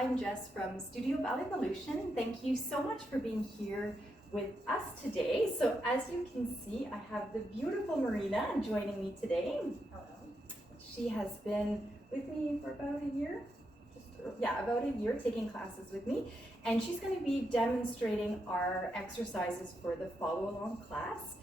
I'm Jess from Studio Ballievolution. Thank you so much for being here with us today. So as you can see, I have the beautiful Marina joining me today. She has been with me for about a year. About a year taking classes with me. And she's going to be demonstrating our exercises for the follow-along class.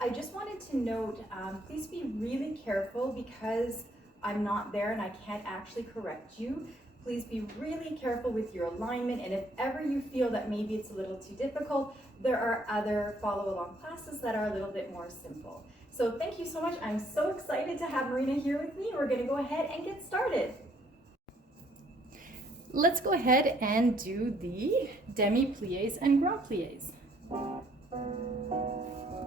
I just wanted to note, please be really careful because I'm not there and I can't actually correct you. Please be really careful with your alignment, and if ever you feel that maybe it's a little too difficult, there are other follow-along classes that are a little bit more simple. So thank you so much. I'm so excited to have Marina here with me. We're going to go ahead and get started. Let's go ahead and do the demi-pliés and grand pliés.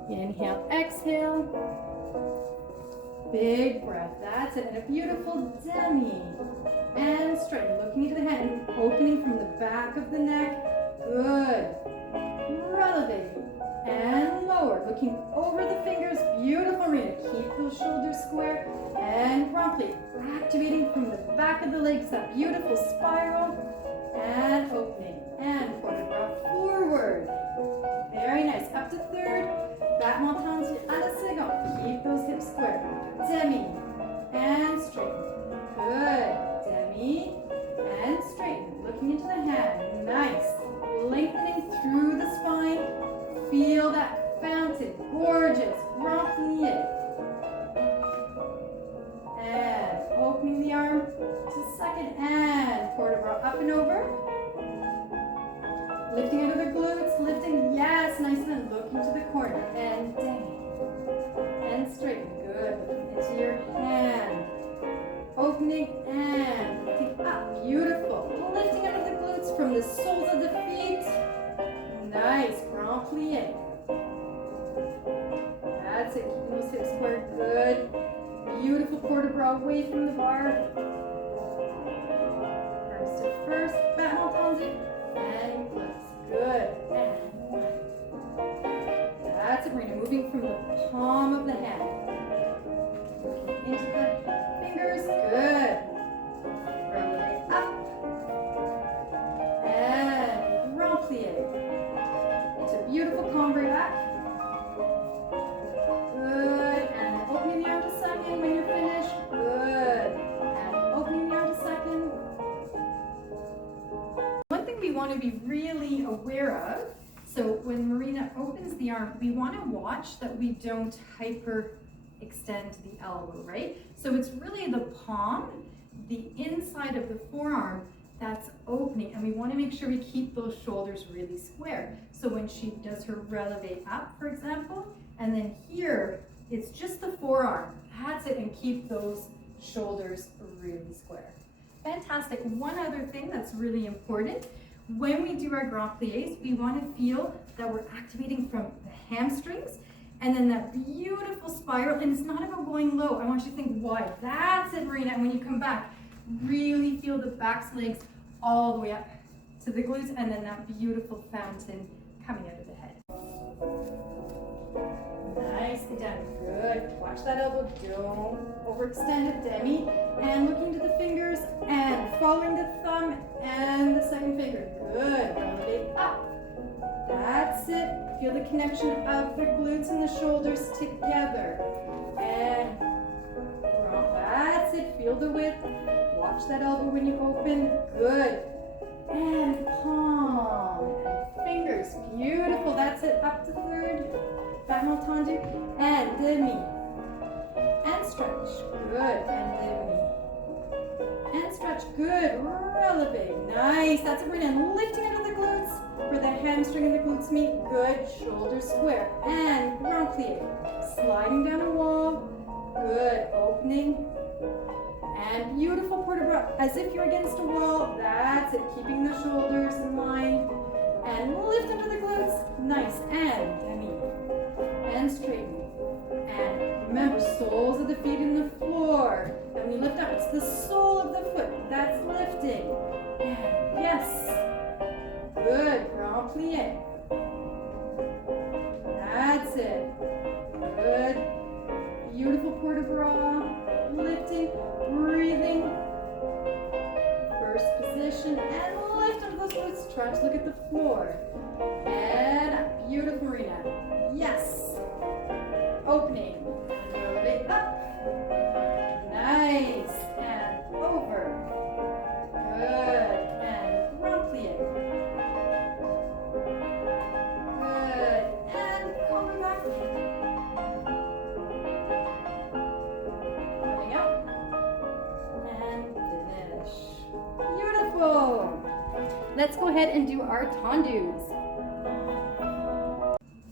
Inhale, exhale. Big breath, that's it, and a beautiful demi. And straighten, looking into the hand, opening from the back of the neck. Good. Relevating. And lower, looking over the fingers. Beautiful, Marina. Keep those shoulders square. And grand plie, activating from the back of the legs, that beautiful spiral. And opening. And port de bras forward. Very nice. Up to third. Battement tendu à la seconde. Keep those hips square. Demi. And straighten. Good. Demi. And straighten. Looking into the hand. Nice. Lengthening through the spine. Feel that fountain. Gorgeous. Grand plie. And opening the arm to second. And port de bras up and over. Lifting out of the glutes, lifting, yes, nice, and then looking to the corner, and demi, and straighten, good, looking into your hand, opening, and lifting up, beautiful, lifting out of the glutes from the soles of the feet, nice, grand plie, that's it, keeping those hips square, good, beautiful, port de bras away from the bar, arms to first, battement tendu, and glutes. Good. And one. That's it, Marina. Moving from the palm of the hand. Looking into the fingers. Good. Relevate up. And grand plie. It's a beautiful cambrai back. Good. And opening the arm to second when you're finished. Good. And opening the arm to second. We want to be really aware of. So when Marina opens the arm, we want to watch that we don't hyper extend the elbow, right? So it's really the palm, the inside of the forearm that's opening, and we want to make sure we keep those shoulders really square. So when she does her releve up, for example, and then here, it's just the forearm. That's it, and keep those shoulders really square. Fantastic. One other thing that's really important, when we do our grand pliés, we want to feel that we're activating from the hamstrings and then that beautiful spiral. And it's not about going low. I want you to think wide. That's it, Marina. And when you come back, really feel the back legs all the way up to the glutes and then that beautiful fountain coming out of the head. Nicely done. Good. Watch that elbow. Don't overextend it. Demi. And looking to the fingers and following the thumb and the second finger. Good. Elevate up. That's it. Feel the connection of the glutes and the shoulders together. And that's it. Feel the width. Watch that elbow when you open. Good. And palm and fingers. Beautiful. That's it. Up to third. Battement tendu. And demi. And stretch. Good. And demi. And stretch. Good. Relevate. Nice. That's it. We're going to lifting out of the glutes where the hamstring and the glutes meet. Good. Shoulders square. And grand plie. Sliding down a wall. Good. Opening. And beautiful port de bras. As if you're against a wall. That's it. Keeping the shoulders in line. And lift into the glutes. Nice. And demi. And straighten. And remember, soles of the feet in the floor. And we lift up. It's the sole of the foot that's lifting. And yes. Good. Grand plie. That's it. Good. Beautiful port de bras. Lifting. Breathing. First position. cushion and lift up those glutes. Try to look at the floor. And up. Beautiful, Marina. Yes. Opening. And elevate up. Nice. And over. Good. And grand plie. Good. And coming back. Coming up. And finish. Beautiful. Let's go ahead and do our tendus.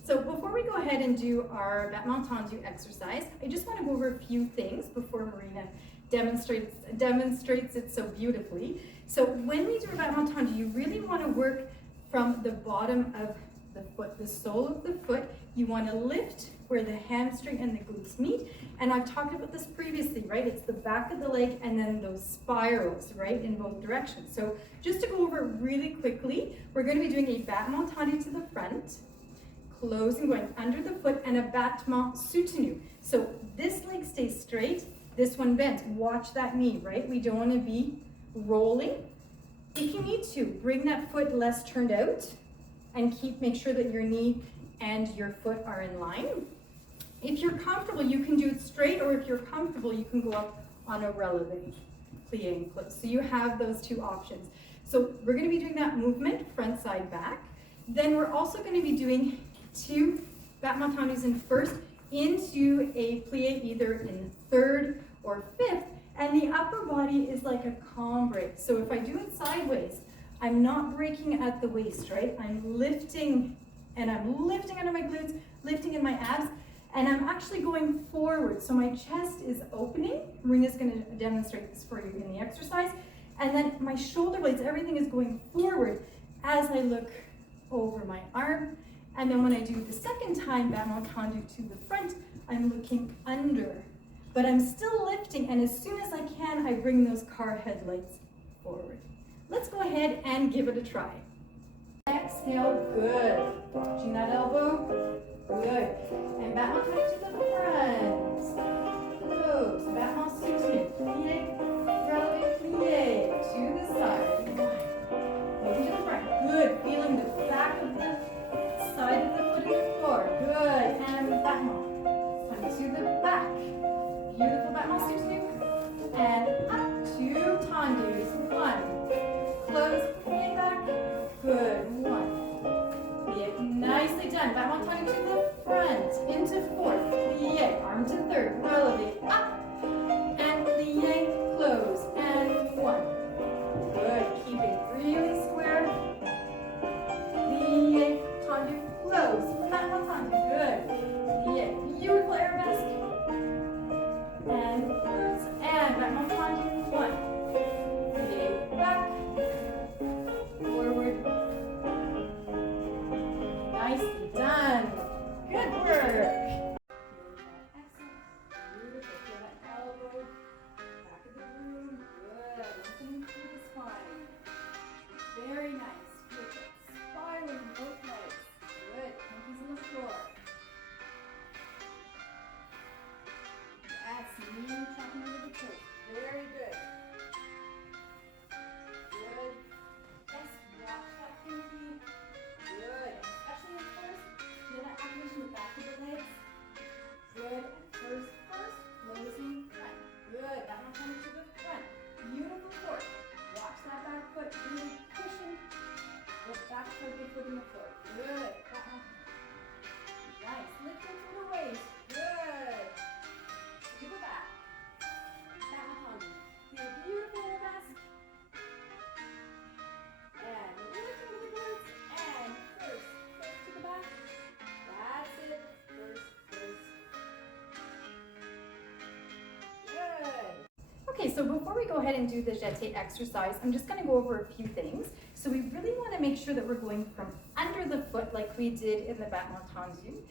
So before we go ahead and do our battement tendu exercise, I just want to go over a few things before Marina demonstrates it so beautifully. So when we do a battement tendu, you really want to work from the bottom of the foot, the sole of the foot. You want to lift where the hamstring and the glutes meet. And I've talked about this previously, right? It's the back of the leg and then those spirals, right, in both directions. So just to go over really quickly, we're going to be doing a battement tendu to the front, closing, going under the foot, and a battement soutenu. So this leg stays straight, this one bent. Watch that knee, right? We don't want to be rolling. If you need to, bring that foot less turned out and make sure that your knee and your foot are in line. If you're comfortable, you can do it straight, or if you're comfortable, you can go up on a releve, plie and close. So you have those two options. So we're going to be doing that movement, front, side, back. Then we're also going to be doing 2 battement tendus in first into a plie, either in 3rd or 5th, and the upper body is like a combre. So if I do it sideways, I'm not breaking at the waist, right? I'm lifting, and I'm lifting under my glutes, lifting in my abs, and I'm actually going forward. So my chest is opening. Marina's going to demonstrate this for you in the exercise. And then my shoulder blades, everything is going forward as I look over my arm. And then when I do the second time battement tendu to the front, I'm looking under. But I'm still lifting, and as soon as I can, I bring those car headlights forward. Let's go ahead and give it a try. Exhale, good. Watching that elbow, good. And battement tendu to the front. Close, battement soutenu, plie, releve, plie, to the side. Moving to the front, good. Feeling the back of the side of the foot in the floor, good. And battement, come to the back. Beautiful battement soutenu. And up, 2 tendus, 1. Close, plie back, good, 1. Plie, nicely done. Battement tendu to the front, into 4th, plie, arm to 3rd, releve, up, and plie, close, and 1. Good, keep it really square. Plie, tendu, close, battement tendu, good. Plie, beautiful arabesque. And close, and battement tendu, 1. Plie, back, forward. Nicely done. Good work. Beautiful. Feel that elbow, back of the room. Good. Lifting through the spine. Very nice. Feel that spiraling in both legs. Good. Pinkies on the floor. Yes. Knee chopping over the toes. Very good. Good. Yes. Watch that pinky. Good. Especially at first. Feel that activation in the back of the legs. Good. And first, closing front. Good. That one coming to the front. Beautiful core. Watch that back foot. Really pushing the back foot in the floor. Good. That one. Nice. Lifting from the waist. Good. To the back. That one. Feel beautiful arabesque. And lifting with the glutes. And first to the back. That's it. First. Good. Okay, so before we go ahead and do the jeté exercise, I'm just going to go over a few things. So we really want to make sure that we're going from under the foot like we did in the battement tendu,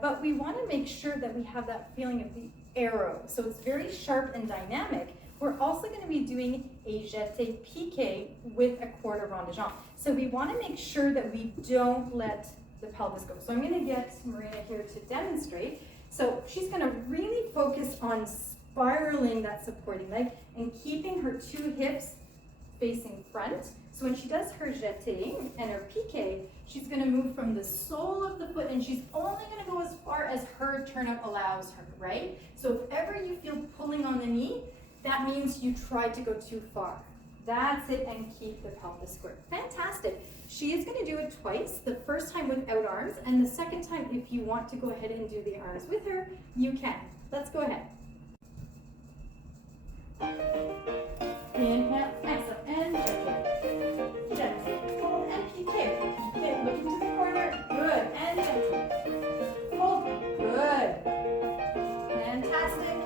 but we want to make sure that we have that feeling of the arrow. So it's very sharp and dynamic. We're also going to be doing a jeté piqué with a quarter rond de jambe. So we want to make sure that we don't let the pelvis go. So I'm going to get Marina here to demonstrate. So she's going to really focus on spiraling that supporting leg and keeping her 2 hips facing front. So when she does her jeté and her piqué, she's gonna move from the sole of the foot and she's only gonna go as far as her turnout allows her, right? So if ever you feel pulling on the knee, that means you tried to go too far. That's it, and keep the pelvis square. Fantastic. She is gonna do it twice, the first time without arms, and the second time, if you want to go ahead and do the arms with her, you can. Let's go ahead. Inhale, exhale, and jeté. Jeté, hold, and piqué. Piqué, looking to the corner, good, and jeté. Hold, good. Fantastic.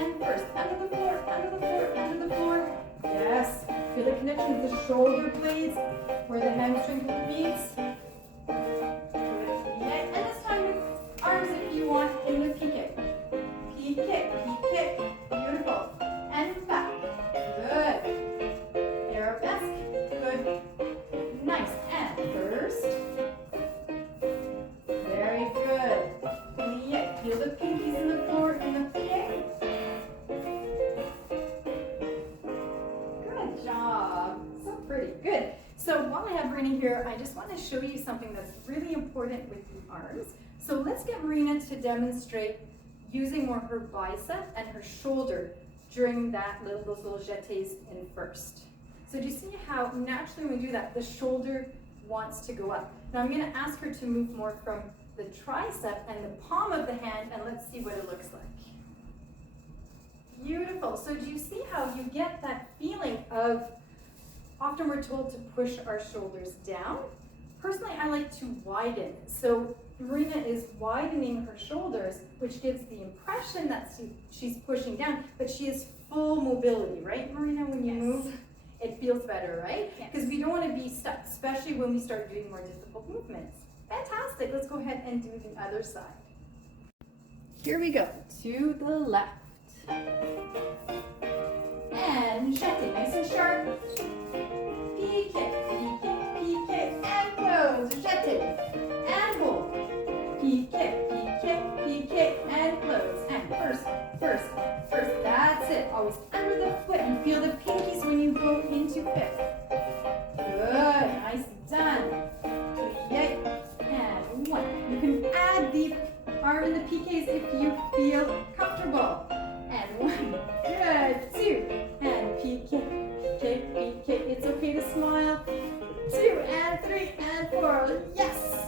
And first, under the floor, under the floor, under the floor. Yes. Feel the connection of the shoulder blades where the hamstring meets. Good. And this time with arms if you want in the piqué. Piqué, piqué. Beautiful. And back. Good. Arabesque. Good. Nice. And first. Very good. Plié. Feel the pinkies in the floor in the plié. Good job. So pretty. Good. So while I have Marina here, I just want to show you something that's really important with the arms. So let's get Marina to demonstrate using more her bicep and her shoulder during those little jetés in first. So do you see how naturally when we do that, the shoulder wants to go up? Now I'm going to ask her to move more from the tricep and the palm of the hand, and let's see what it looks like. Beautiful. So do you see how you get that feeling of, often we're told to push our shoulders down. Personally, I like to widen. So Marina is widening her shoulders, which gives the impression that she's pushing down, but she has full mobility, right, Marina? When you move, it feels better, right? Because we don't want to be stuck, especially when we start doing more difficult movements. Fantastic. Let's go ahead and do the other side. Here we go. To the left. And jeté, nice and sharp. Piqué, piqué, piqué, and close. Jeté, and hold. Piqué, piqué, piqué, and close. And first. That's it. Always under the foot. And feel the pinkies when you go into fifth. Good. Nicely done. Plié, and one. You can add the arm in the piqués if you feel comfortable. And one. Good. Two. And piqué, piqué, piqué. It's okay to smile. 2 and 3 and 4. Yes.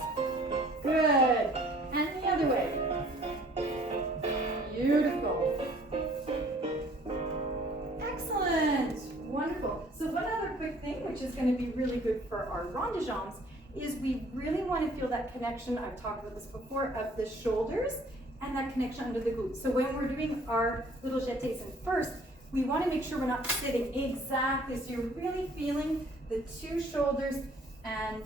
Good. And the other way. Beautiful. Excellent. Wonderful. So one other quick thing, which is going to be really good for our rond de jambes, is we really want to feel that connection, I've talked about this before, of the shoulders and that connection under the glutes. So when we're doing our little jetés in first, we want to make sure we're not sitting exactly. So you're really feeling the two shoulders and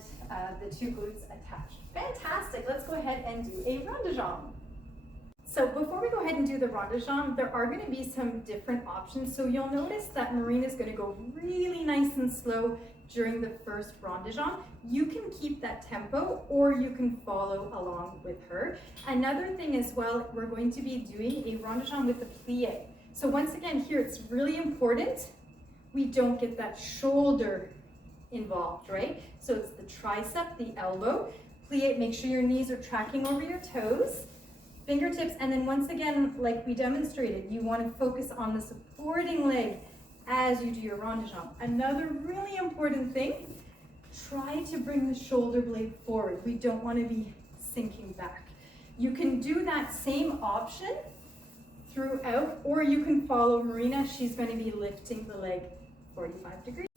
the two glutes attached. Fantastic. Let's go ahead and do a rond de jambe. So before we go ahead and do the rond de jambe, there are going to be some different options. So you'll notice that Marina is going to go really nice and slow during the first rond de jambe. You can keep that tempo or you can follow along with her. Another thing as well, we're going to be doing a rond de jambe with the plié. So once again here, it's really important we don't get that shoulder involved, right? So it's the tricep, the elbow. Plié, make sure your knees are tracking over your toes. Fingertips, and then once again, like we demonstrated, you want to focus on the supporting leg as you do your rond de jambe. Another really important thing, try to bring the shoulder blade forward. We don't want to be sinking back. You can do that same option throughout, or you can follow Marina. She's going to be lifting the leg 45 degrees.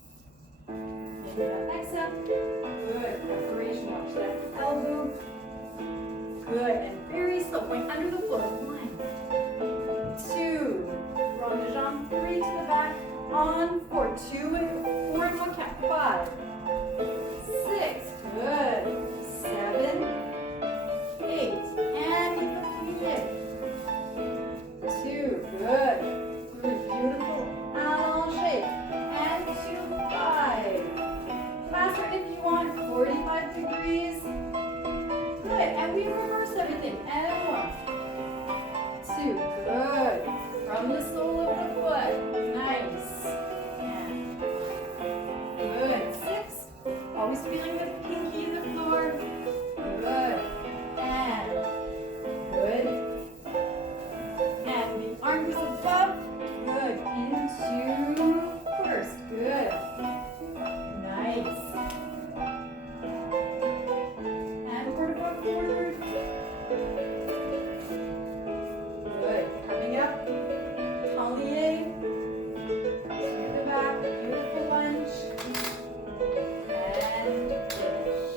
Exhale. Good. Preparation. Watch that elbow. Good. And very slow. Going under the floor. 1, 2. Rond de jambe. 3 to the back. On 4. 2 and 4 in one count. 5, 6. Good. 7, 8. And with the plié. 2. Good. 3. Beautiful. Allongé. And 2, 5. Faster if you want. 45 degrees. Good. And we reverse everything. And 1, 2. Good. From the sole of the foot. Nice. And always feeling the pinky in the floor. Good. And good. And the arm goes above. Good. Into first. Good. Nice. And quarter forward. Good. Coming up. Collier. To the back. Beautiful lunge. And finish.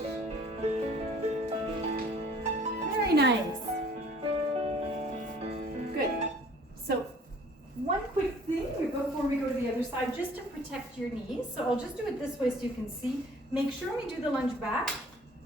Very nice. Good. So one quick thing before we go to the other side, just to protect your knees. So I'll just do it this way so you can see. Make sure when we do the lunge back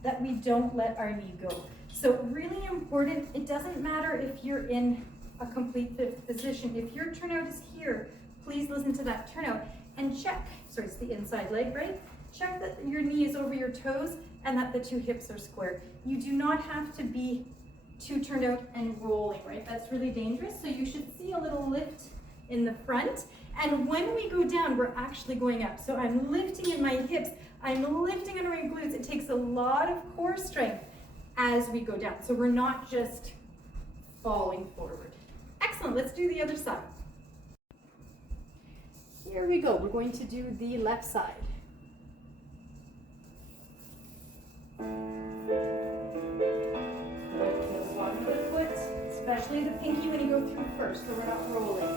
that we don't let our knee go. So really important, it doesn't matter if you're in a complete fifth position. If your turnout is here, please listen to that turnout and check, sorry, it's the inside leg, right? Check that your knee is over your toes and that the two hips are square. You do not have to be too turned out and rolling, right? That's really dangerous. So you should see a little lift in the front. And when we go down, we're actually going up. So I'm lifting in my hips, I'm lifting under my glutes. It takes a lot of core strength as we go down. So we're not just falling forward. Excellent, let's do the other side. Here we go, we're going to do the left side. Especially the pinky when you go through first, so we're not rolling.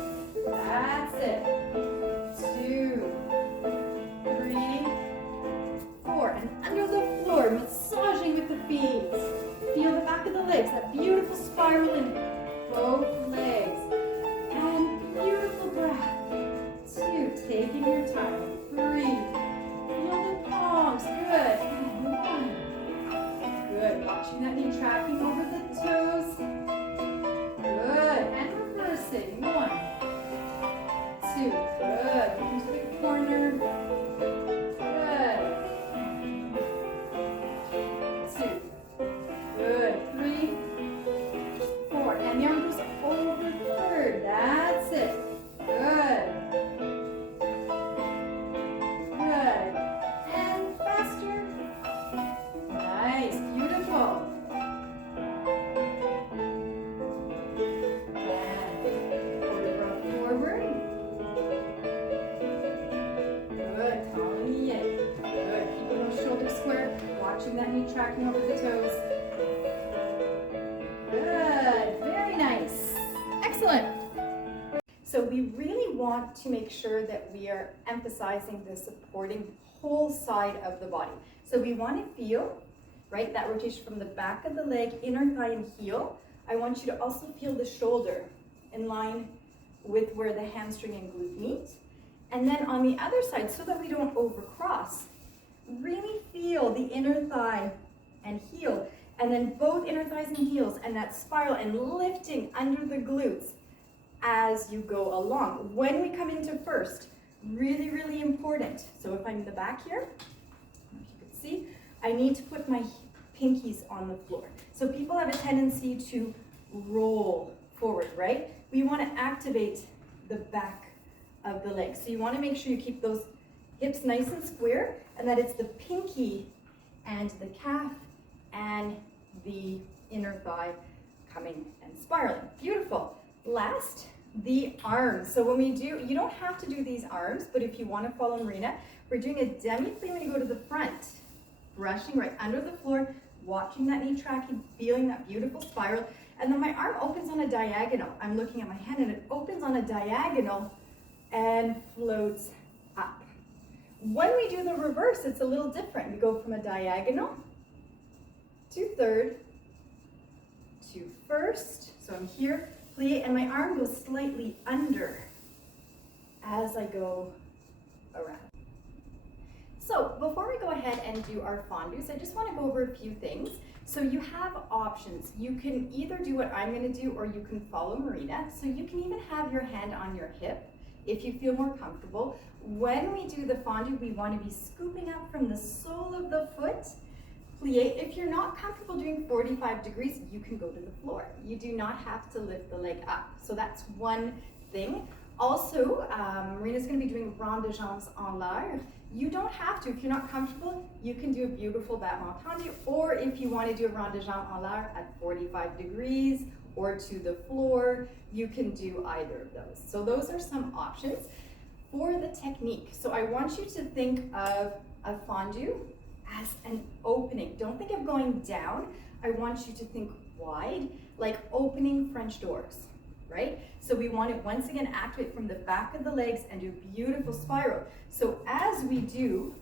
That's it. 2, 3, 4. And under the floor, massaging with the feet. Feel the back of the legs, that beautiful spiral in both legs. And beautiful breath. 2, taking your time. 3, feel the palms. Good. And 1. Good. Watching that knee tracking over the toes. Good. And reversing. 1, 2. Good. Into the corner. Good. 2. Good. 3, 4. And the arm goes over third. That's it. Good. Good. And faster. Nice. Beautiful. Watching that knee tracking over the toes. Good, very nice. Excellent. So we really want to make sure that we are emphasizing the supporting whole side of the body. So we want to feel, right, that rotation from the back of the leg, inner thigh and heel. I want you to also feel the shoulder in line with where the hamstring and glute meet. And then on the other side, so that we don't overcross, really feel the inner thigh and heel, and then both inner thighs and heels, and that spiral and lifting under the glutes as you go along. When we come into first, really, really important. So if I'm in the back here, if you can see, I need to put my pinkies on the floor. So people have a tendency to roll forward, right? We want to activate the back of the leg. So you want to make sure you keep those hips nice and square, and that it's the pinky and the calf and the inner thigh coming and spiraling. Beautiful. Last, the arms. So when we do, you don't have to do these arms, but if you want to follow Marina, we're doing a demi-plie when you go to the front, brushing right under the floor, watching that knee tracking, feeling that beautiful spiral, and then my arm opens on a diagonal. I'm looking at my hand and it opens on a diagonal and floats up. When we do the reverse, it's a little different. We go from a diagonal to third to first. So I'm here, plie, and my arm goes slightly under as I go around. So before we go ahead and do our fondus, I just want to go over a few things. So you have options. You can either do what I'm going to do, or you can follow Marina. So you can even have your hand on your hip if you feel more comfortable. When we do the fondu, we want to be scooping up from the sole of the foot. Plie. If you're not comfortable doing 45 degrees, you can go to the floor. You do not have to lift the leg up. So that's one thing. Also, Marina's going to be doing rond de jambes en l'air. You don't have to. If you're not comfortable, you can do a beautiful battement tendu, or if you want to do a rond de jambes en l'air at 45 degrees or to the floor, you can do either of those. So those are some options. For the technique, so I want you to think of a fondue as an opening. Don't think of going down. I want you to think wide, like opening French doors, right? So we want to once again activate from the back of the legs and do a beautiful spiral. So as we do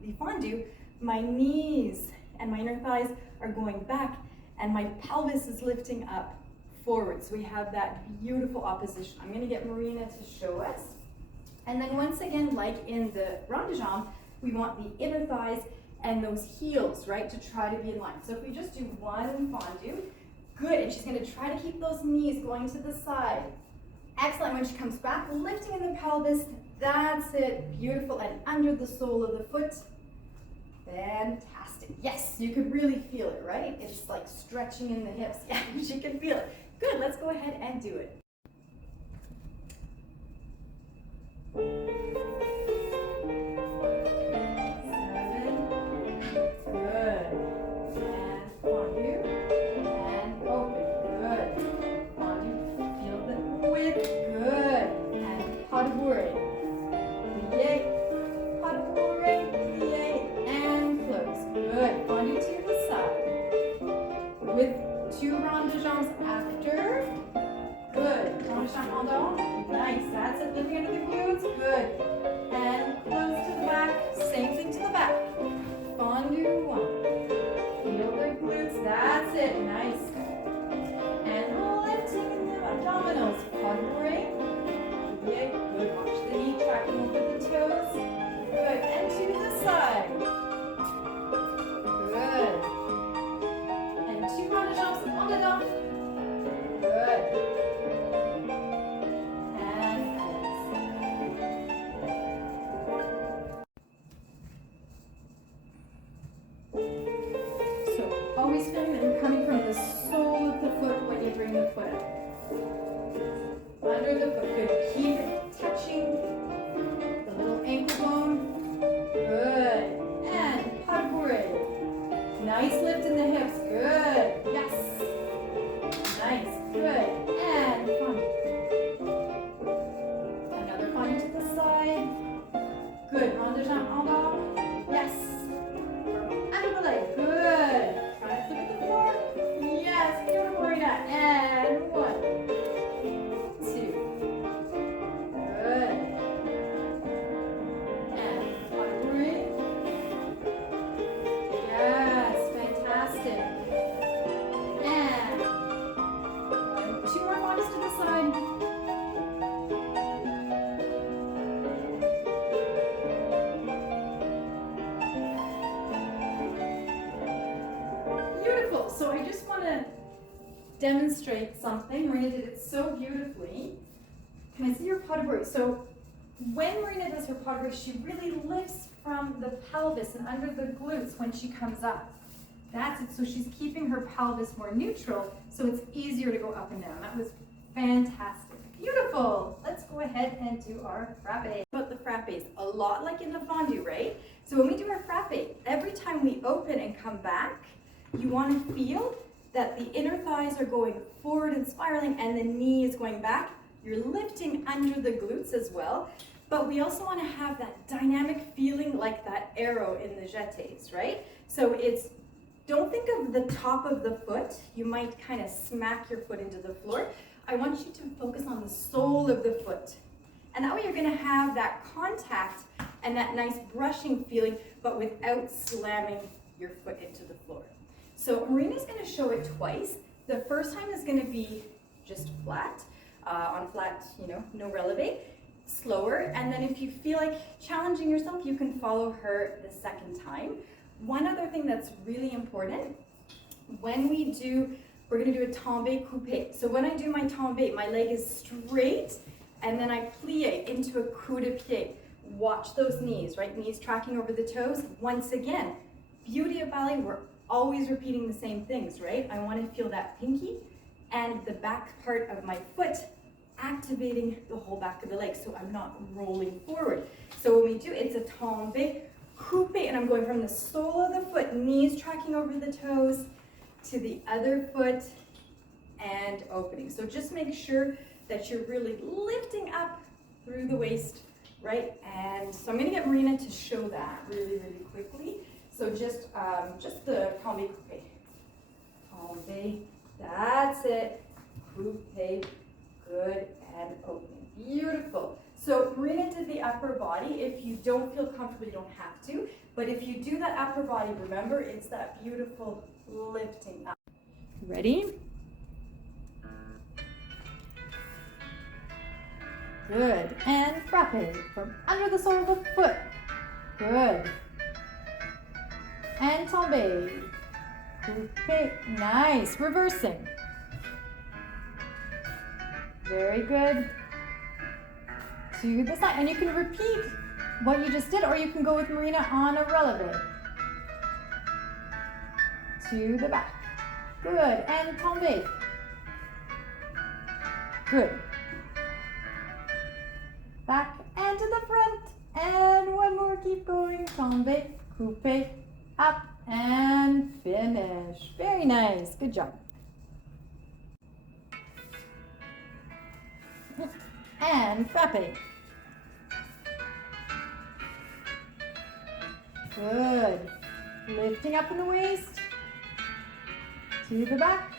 the fondue, my knees and my inner thighs are going back and my pelvis is lifting up forward. So we have that beautiful opposition. I'm going to get Marina to show us. And then once again, like in the rond de jambe, we want the inner thighs and those heels, right, to try to be in line. So if we just do one fondue, good, and she's going to try to keep those knees going to the side. Excellent. When she comes back, lifting in the pelvis, that's it, beautiful, and under the sole of the foot. Fantastic. Yes, you could really feel it, right? It's like stretching in the hips. Yeah, she can feel it. Good, let's go ahead and do it. With two rond de jambes after. Good. Rond de jambe en dehors. Nice. That's it. Lifting under the glutes. Good. And close to the back. Same thing to the back. Fondue one. Feel the glutes. That's it. Nice. And lifting in the abdominals. Pas de bourrée. Good. Watch the knee tracking over the toes. Good. And to the side. Good. Two rond de jambes en dedans. Good. And so always feeling that you're coming from the sole of the foot when you bring the foot up. Under the foot. Good. Keep it touching the little ankle bone. Good. And pas de bourrée. Nice lift in the hips. Good. Yes. Nice. Good. And fondue. Another fondue to the side. Good. Rond de jambe en bas. Yes. Under the leg. Good. Try to flip at the floor. Yes. Beautiful, Marina. And one. Two. Good. And pas de bourrée. Yes. Fantastic. And two more bodies to the side. Beautiful. So I just want to demonstrate something. Marina did it so beautifully. Can I see your pas de bourrée? So when Marina does her pas de bourrée, she really lifts from the pelvis and under the glutes when she comes up. That's it. So she's keeping her pelvis more neutral, so it's easier to go up and down. That was fantastic. Beautiful. Let's go ahead and do our frappe. About the frappes, a lot like in the fondue, right? So when we do our frappe, every time we open and come back, you want to feel that the inner thighs are going forward and spiraling and the knee is going back. You're lifting under the glutes as well. But we also want to have that dynamic feeling like that arrow in the jetés, right? So it's, don't think of the top of the foot. You might kind of smack your foot into the floor. I want you to focus on the sole of the foot. And that way you're going to have that contact and that nice brushing feeling, but without slamming your foot into the floor. So Marina's going to show it twice. The first time is going to be just flat, on flat, no releve. Slower, and then if you feel like challenging yourself, you can follow her the second time. One other thing that's really important, when we do, we're going to do a tombé coupé. So when I do my tombé, my leg is straight, and then I plie into a coup de pied. Watch those knees, right? Knees tracking over the toes. Once again, beauty of ballet, we're always repeating the same things, right? I want to feel that pinky and the back part of my foot activating the whole back of the leg, so I'm not rolling forward. So when we do, it's a tombe, coupe, and I'm going from the sole of the foot, knees tracking over the toes, to the other foot, and opening. So just make sure that you're really lifting up through the waist, right? And so I'm gonna get Marina to show that really, really quickly. So just the tombe coupe. Tombe, that's it. Coupe, good, and opening. Beautiful. So Marina did the upper body. If you don't feel comfortable, you don't have to. But if you do that upper body, remember, it's that beautiful lifting up. Ready? Good. And frappe from under the sole of the foot. Good. And tombe. Coupe. Nice. Reversing. Very good. To the side. And you can repeat what you just did, or you can go with Marina on a releve. To the back. Good. And tombe. Good. Back and to the front. And one more. Keep going. Tombe. Coupe. Up. And finish. Very nice. Good job. And frappe. Good. Lifting up in the waist. To the back.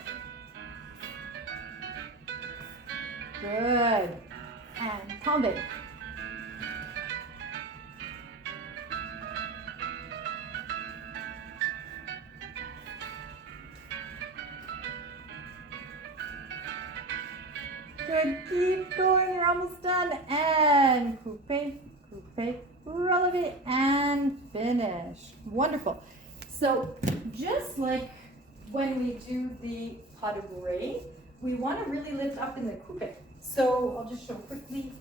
Good. And tombe. Good, keep going, you're almost done. And coupe, coupe, releve, and finish. Wonderful. So just like when we do the pas de bourrée, we want to really lift up in the coupe. So I'll just show quickly.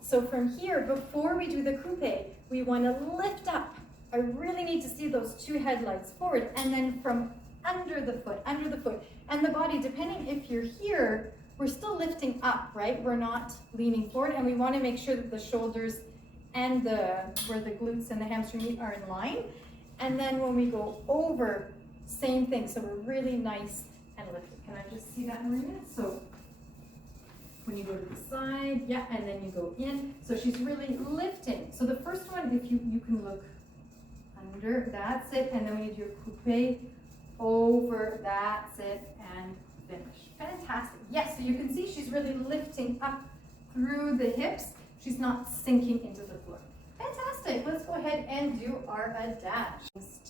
So from here, before we do the coupe, we want to lift up. I really need to see those two headlights forward, and then from under the foot, and the body, depending if you're here, we're still lifting up, right? We're not leaning forward, and we want to make sure that the shoulders and where the glutes and the hamstring meet are in line. And then when we go over, same thing. So we're really nice and lifted. Can I just see that, Marina? So when you go to the side, yeah, and then you go in. So she's really lifting. So the first one, if you can look under, that's it. And then when you do a coupe, over, that's it, and finish. Fantastic. Yes, so you can see she's really lifting up through the hips. She's not sinking into the floor. Fantastic. Let's go ahead and do our adage.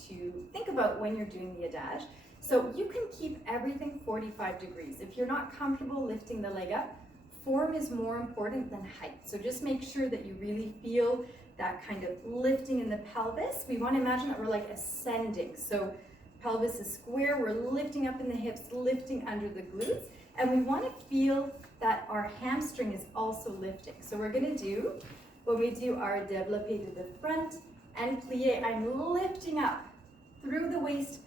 To think about when you're doing the adage. So you can keep everything 45 degrees. If you're not comfortable lifting the leg up, form is more important than height. So just make sure that you really feel that kind of lifting in the pelvis. We want to imagine that we're like ascending. So pelvis is square, we're lifting up in the hips, lifting under the glutes, and we want to feel that our hamstring is also lifting. So we're going to do, when we do our développé to the front and plié, I'm lifting up through the waist,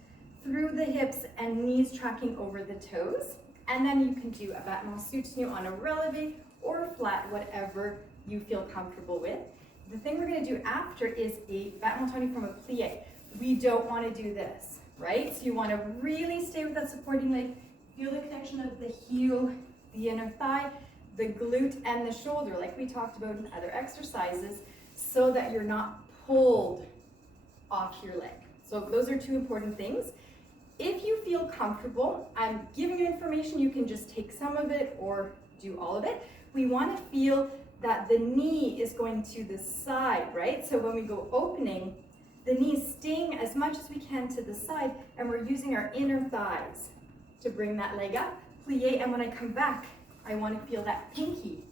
through the hips, and knees tracking over the toes. And then you can do a battement soutenu on a releve or flat, whatever you feel comfortable with. The thing we're going to do after is a battement tenu from a plié. We don't want to do this. Right? So you want to really stay with that supporting leg. Feel the connection of the heel, the inner thigh, the glute, and the shoulder, like we talked about in other exercises, so that you're not pulled off your leg. So those are two important things. If you feel comfortable, I'm giving you information, you can just take some of it or do all of it. We want to feel that the knee is going to the side, right? So when we go opening, the knees staying as much as we can to the side, and we're using our inner thighs to bring that leg up, plie, and when I come back, I want to feel that pinky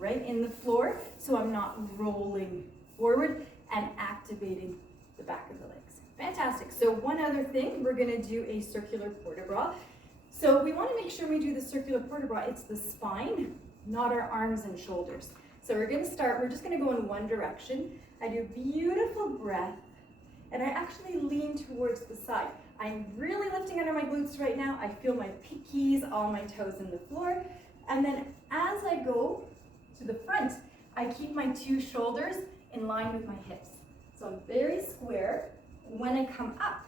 right in the floor, so I'm not rolling forward and activating the back of the legs. Fantastic. So one other thing, we're going to do a circular port de bras. So we want to make sure we do the circular port de bras, it's the spine, not our arms and shoulders. So we're going to start, we're just going to go in one direction. I do a beautiful breath, and I actually lean towards the side. I'm really lifting under my glutes right now. I feel my pinkies, all my toes in the floor. And then as I go to the front, I keep my two shoulders in line with my hips. So I'm very square. When I come up,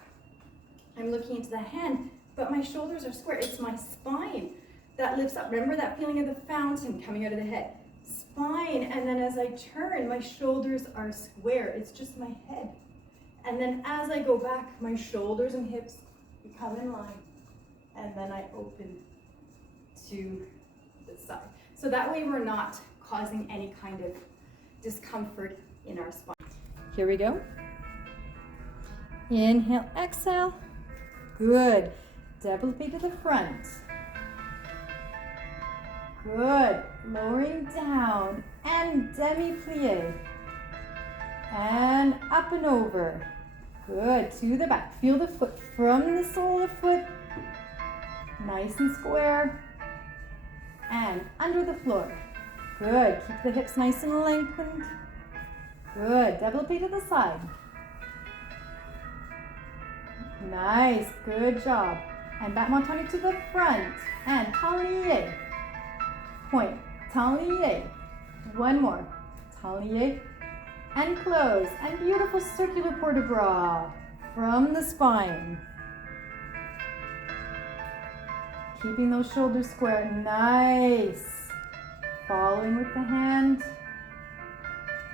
I'm looking into the hand, but my shoulders are square. It's my spine that lifts up. Remember that feeling of the fountain coming out of the head? Spine, and then as I turn, my shoulders are square. It's just my head. And then as I go back, my shoulders and hips become in line. And then I open to the side. So that way we're not causing any kind of discomfort in our spine. Here we go. Inhale, exhale. Good. Développé to the front. Good. Lowering down and demi-plie. And up and over. Good. To the back. Feel the foot from the sole of the foot. Nice and square. And under the floor. Good. Keep the hips nice and lengthened. Good. Développé to the side. Nice. Good job. And battement tonique to the front. And tablier. Point. Tablier. One more. Tablier. And close. And beautiful circular port de bras from the spine. Keeping those shoulders square. Nice. Following with the hand.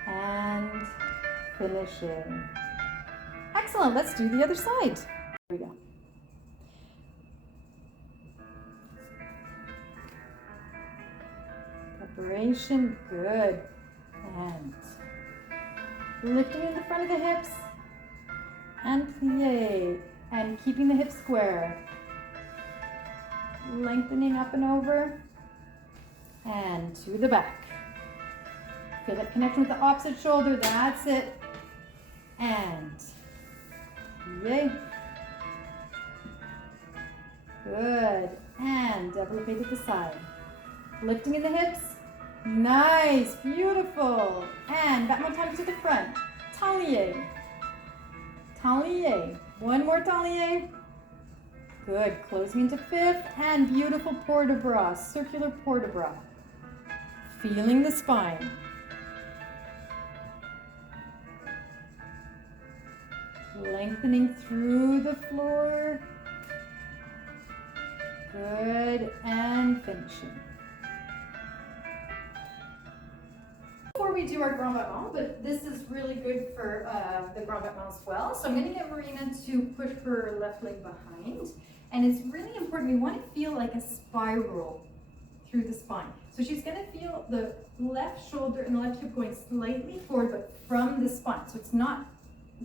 And finishing. Excellent. Let's do the other side. Here we go. Preparation. Good. And lifting in the front of the hips. And plie. And keeping the hips square. Lengthening up and over. And to the back. Feel that connection with the opposite shoulder. That's it. And yay. Good. And développé to the side. Lifting in the hips. Nice. Beautiful. And battement tonique to the front. Tablier. Tablier. One more tablier. Good. Closing into fifth. And beautiful port de bras. Circular port de bras. Feeling the spine. Lengthening through the floor. Good. And finishing. Before we do our grand battement, but this is really good for the grand battement as well. So I'm going to get Marina to put her left leg behind. And it's really important. We want to feel like a spiral through the spine. So she's going to feel the left shoulder and the left hip going slightly forward, but from the spine. So it's not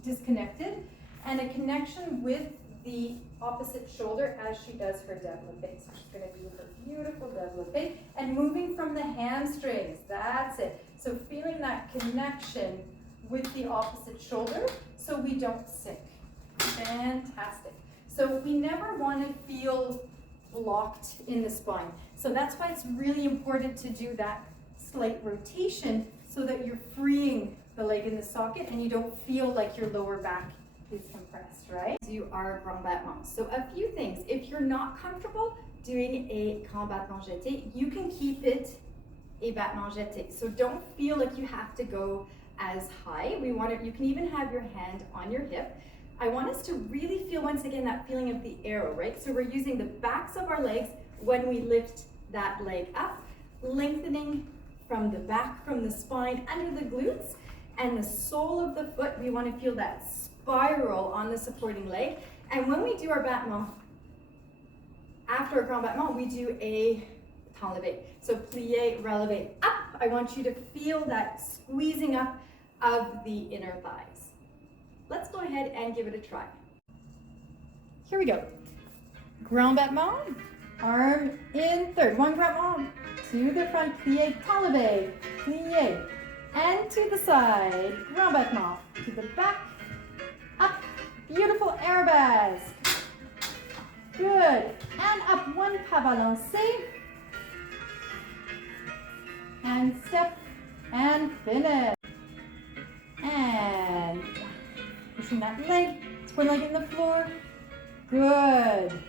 disconnected, and a connection with the opposite shoulder as she does her développé. So she's going to do her beautiful développé and moving from the hamstrings. That's it. So feeling that connection with the opposite shoulder so we don't sink. Fantastic. So we never want to feel blocked in the spine. So that's why it's really important to do that slight rotation so that you're freeing the leg in the socket and you don't feel like your lower back is compressed, right? Do our grand battement. So a few things. If you're not comfortable doing a grand battement jeté, you can keep it a battement jeté. So don't feel like you have to go as high. You can even have your hand on your hip. I want us to really feel, once again, that feeling of the arrow, right? So we're using the backs of our legs when we lift that leg up, lengthening from the back, from the spine, under the glutes, and the sole of the foot. We want to feel that spiral on the supporting leg. And when we do our battement, after a grand battement, we do a temps levé. So plié, relevé, up. I want you to feel that squeezing up of the inner thighs. Let's go ahead and give it a try. Here we go. Grand battement, arm in third. One grand battement to the front, plié, temps levé, plié, and to the side. Grand battement to the back, up. Beautiful arabesque. Good. And up, one pas balancé. And step and finish. And pushing that leg, one leg in the floor. Good.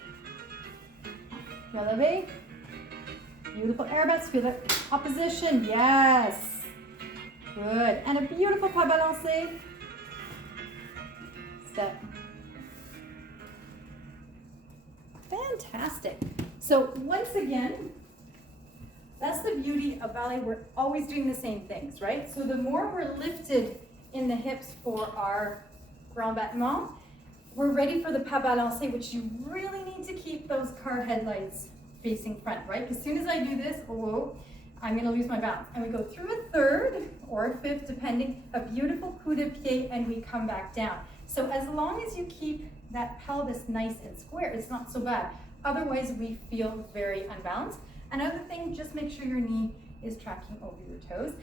Relevé. Beautiful arabesque. Feel the opposition. Yes. Good. And a beautiful pas balancé. Step. Fantastic. So once again, that's the beauty of ballet. We're always doing the same things, right? So the more we're lifted in the hips for our grand battement, we're ready for the pas balancé, which you really need to keep those car headlights facing front, right? As soon as I do this, oh, I'm gonna lose my balance. And we go through a third or a fifth, depending, a beautiful coup de pied, and we come back down. So as long as you keep that pelvis nice and square, it's not so bad. Otherwise, we feel very unbalanced. Another thing, just make sure your knee is tracking over your toes.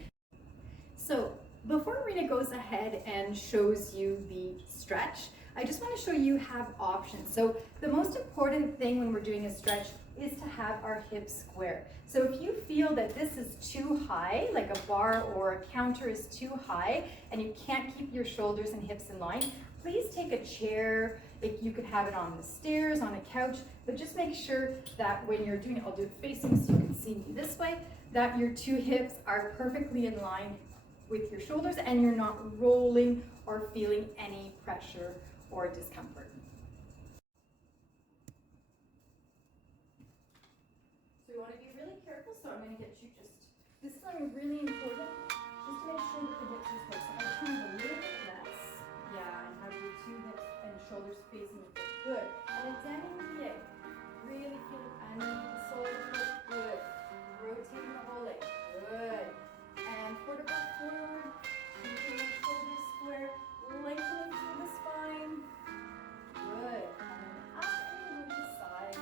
So before Marina goes ahead and shows you the stretch, I just want to show you have options. So the most important thing when we're doing a stretch is to have our hips square. So if you feel that this is too high, like a bar or a counter is too high, and you can't keep your shoulders and hips in line, please take a chair. If you could have it on the stairs, on a couch, but just make sure that when you're doing it, I'll do it facing so you can see me this way, that your two hips are perfectly in line with your shoulders and you're not rolling or feeling any pressure or discomfort. So you want to be really careful, so I'm going to get you this is something really important, just to make sure that the hips are square. So I'm turning a little bit less, yeah, and have your two hips and shoulders facing the foot. Good. And a demi-plie. Really feel it underneath the sole of the foot. Good. Rotating the whole leg. Good. And quarter back forward. Keeping the shoulders square. Lengthening through the spine. Good. And then up and move the side.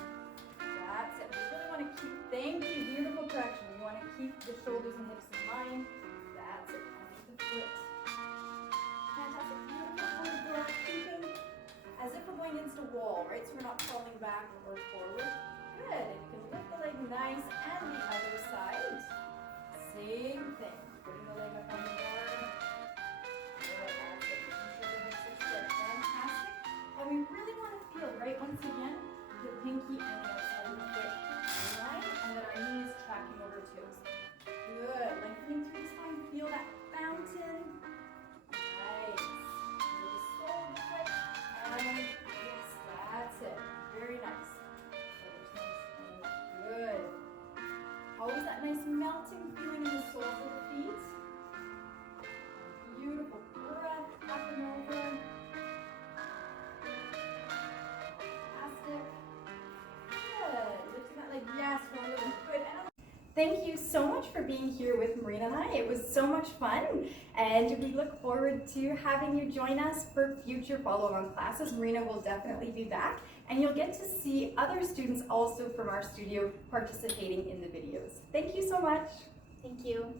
That's it. We really want to keep, thank you, beautiful correction. We want to keep the shoulders and hips in line. That's it. Under the foot. Fantastic. Beautiful forward growth. Keeping as if we're going against a wall, right? So we're not falling back or forward. Good. And you can lift the leg nice, and the other side. Same thing. Putting the leg up on the bar. Good. That's it. Making sure the hips are square. Fantastic. And we really want to feel, right? Once again, the pinky and the outside of the foot in line, and then our knees tracking over toes. Good. Lengthening through the spine. Feel that fountain. Nice. Feel the sole of the foot. And yes, that's it. Very nice. Shoulders nice and good. Always that nice melting feeling in the soles of the feet. Beautiful breath up and over. Fantastic. Good. Lifting that leg. Yes, really good. Thank you so much for being here with Marina and I. It was so much fun, and we look forward to having you join us for future follow-on classes. Marina will definitely be back, and you'll get to see other students also from our studio participating in the videos. Thank you so much. Thank you.